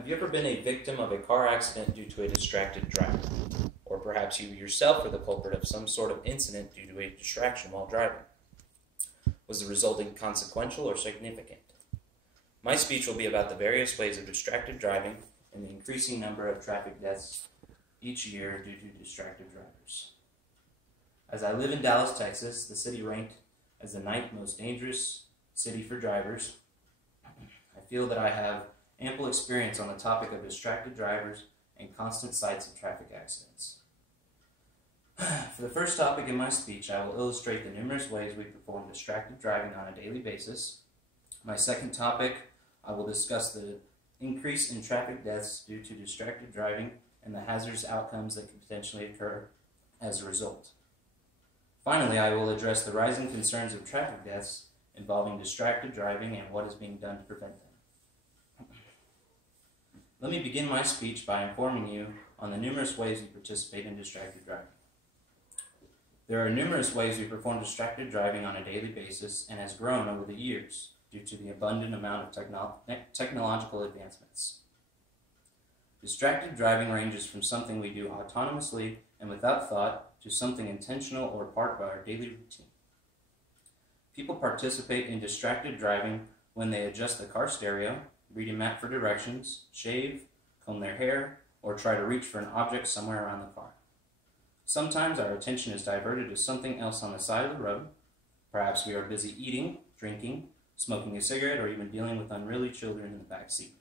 Have you ever been a victim of a car accident due to a distracted driver? Or perhaps you yourself were the culprit of some sort of incident due to a distraction while driving. Was the result inconsequential or significant? My speech will be about the various ways of distracted driving and the increasing number of traffic deaths each year due to distracted drivers. As I live in Dallas, Texas, the city ranked as the 9th most dangerous city for drivers, I feel that I have ample experience on the topic of distracted drivers and constant sights of traffic accidents. For the first topic in my speech, I will illustrate the numerous ways we perform distracted driving on a daily basis. My second topic, I will discuss the increase in traffic deaths due to distracted driving and the hazardous outcomes that could potentially occur as a result. Finally, I will address the rising concerns of traffic deaths involving distracted driving and what is being done to prevent them. Let me begin my speech by informing you on the numerous ways we participate in distracted driving. There are numerous ways we perform distracted driving on a daily basis and has grown over the years due to the abundant amount of technological advancements. Distracted driving ranges from something we do autonomously and without thought to something intentional or part of our daily routine. People participate in distracted driving when they adjust the car stereo, read a map for directions, shave, comb their hair, or try to reach for an object somewhere around the car. Sometimes our attention is diverted to something else on the side of the road. Perhaps we are busy eating, drinking, smoking a cigarette, or even dealing with unruly children in the back seat.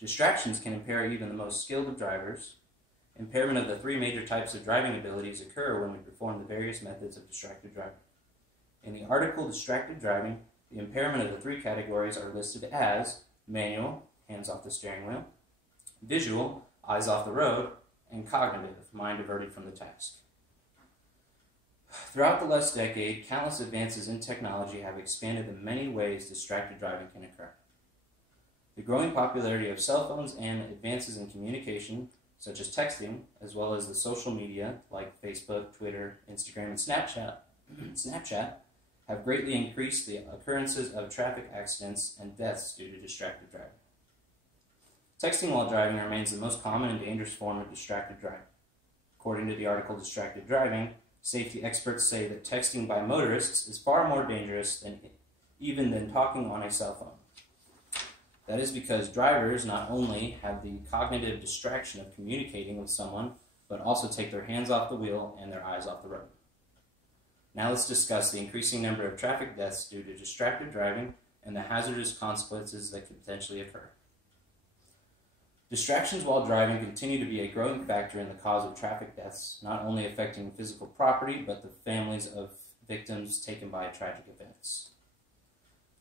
Distractions can impair even the most skilled of drivers. Impairment of the 3 major types of driving abilities occur when we perform the various methods of distracted driving. In the article Distracted Driving, the impairment of the 3 categories are listed as manual, hands off the steering wheel, visual, eyes off the road, and cognitive, mind diverted from the task. Throughout the last decade, countless advances in technology have expanded the many ways distracted driving can occur. The growing popularity of cell phones and advances in communication, such as texting, as well as the social media like Facebook, Twitter, Instagram, and Snapchat, have greatly increased the occurrences of traffic accidents and deaths due to distracted driving. Texting while driving remains the most common and dangerous form of distracted driving. According to the article Distracted Driving, safety experts say that texting by motorists is far more dangerous than talking on a cell phone. That is because drivers not only have the cognitive distraction of communicating with someone, but also take their hands off the wheel and their eyes off the road. Now let's discuss the increasing number of traffic deaths due to distracted driving and the hazardous consequences that could potentially occur. Distractions while driving continue to be a growing factor in the cause of traffic deaths, not only affecting physical property, but the families of victims taken by tragic events.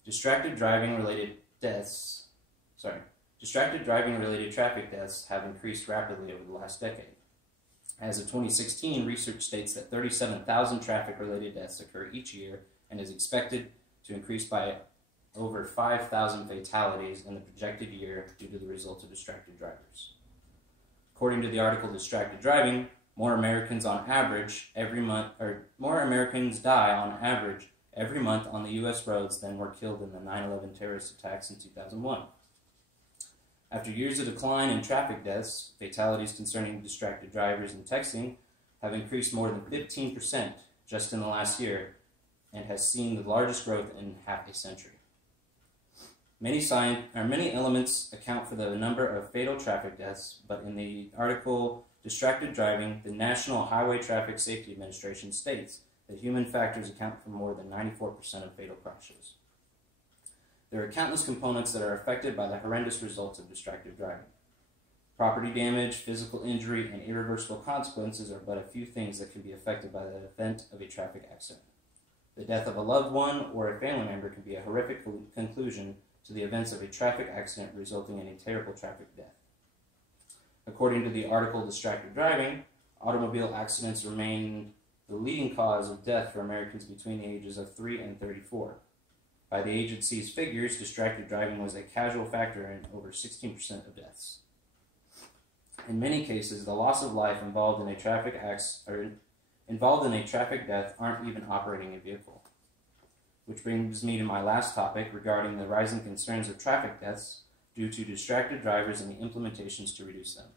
Distracted driving related traffic deaths have increased rapidly over the last decade. As of 2016, research states that 37,000 traffic-related deaths occur each year and is expected to increase by over 5,000 fatalities in the projected year due to the result of distracted drivers. According to the article Distracted Driving, more Americans die on average every month on the U.S. roads than were killed in the 9/11 terrorist attacks in 2001. After years of decline in traffic deaths, fatalities concerning distracted drivers and texting have increased more than 15% just in the last year and has seen the largest growth in half a century. Many elements account for the number of fatal traffic deaths, but in the article Distracted Driving, the National Highway Traffic Safety Administration states that human factors account for more than 94% of fatal crashes. There are countless components that are affected by the horrendous results of distracted driving. Property damage, physical injury, and irreversible consequences are but a few things that can be affected by the event of a traffic accident. The death of a loved one or a family member can be a horrific conclusion to the events of a traffic accident, resulting in a terrible traffic death. According to the article Distracted Driving, automobile accidents remain the leading cause of death for Americans between the ages of 3 and 34. By the agency's figures, distracted driving was a casual factor in over 16% of deaths. In many cases, the loss of life involved in a traffic death aren't even operating a vehicle. Which brings me to my last topic regarding the rising concerns of traffic deaths due to distracted drivers and the implementations to reduce them.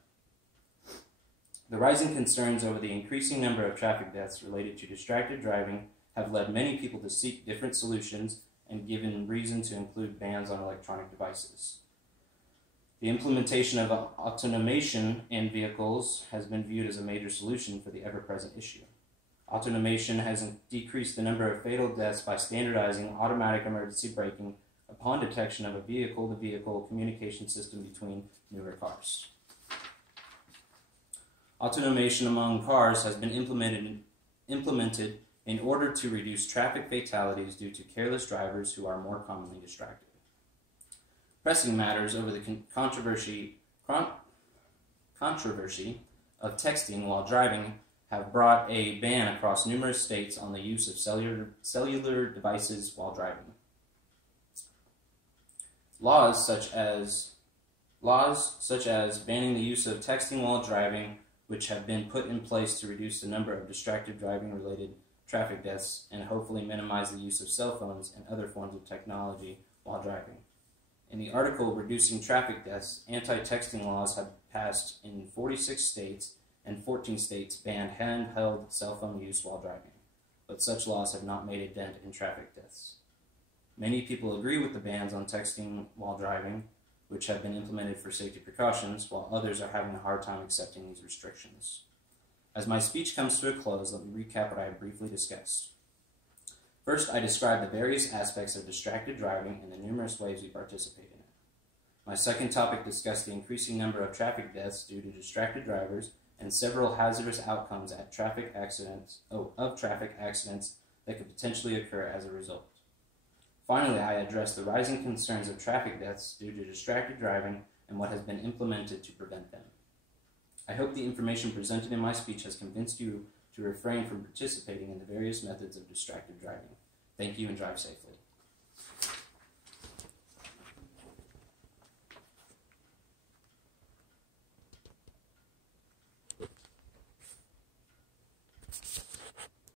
The rising concerns over the increasing number of traffic deaths related to distracted driving have led many people to seek different solutions and given reason to include bans on electronic devices. The implementation of automation in vehicles has been viewed as a major solution for the ever-present issue. Automation has decreased the number of fatal deaths by standardizing automatic emergency braking upon detection of a vehicle-to-vehicle communication system between newer cars. Automation among cars has been implemented in order to reduce traffic fatalities due to careless drivers who are more commonly distracted. Pressing matters over the controversy of texting while driving have brought a ban across numerous states on the use of cellular devices while driving. Laws such as banning the use of texting while driving, which have been put in place to reduce the number of distracted driving-related traffic deaths and hopefully minimize the use of cell phones and other forms of technology while driving. In the article Reducing Traffic Deaths, anti-texting laws have passed in 46 states, and 14 states banned handheld cell phone use while driving, but such laws have not made a dent in traffic deaths. Many people agree with the bans on texting while driving, which have been implemented for safety precautions, while others are having a hard time accepting these restrictions. As my speech comes to a close, let me recap what I have briefly discussed. First, I described the various aspects of distracted driving and the numerous ways we participate in it. My second topic discussed the increasing number of traffic deaths due to distracted drivers and several hazardous outcomes of traffic accidents that could potentially occur as a result. Finally, I addressed the rising concerns of traffic deaths due to distracted driving and what has been implemented to prevent them. I hope the information presented in my speech has convinced you to refrain from participating in the various methods of distracted driving. Thank you and drive safely.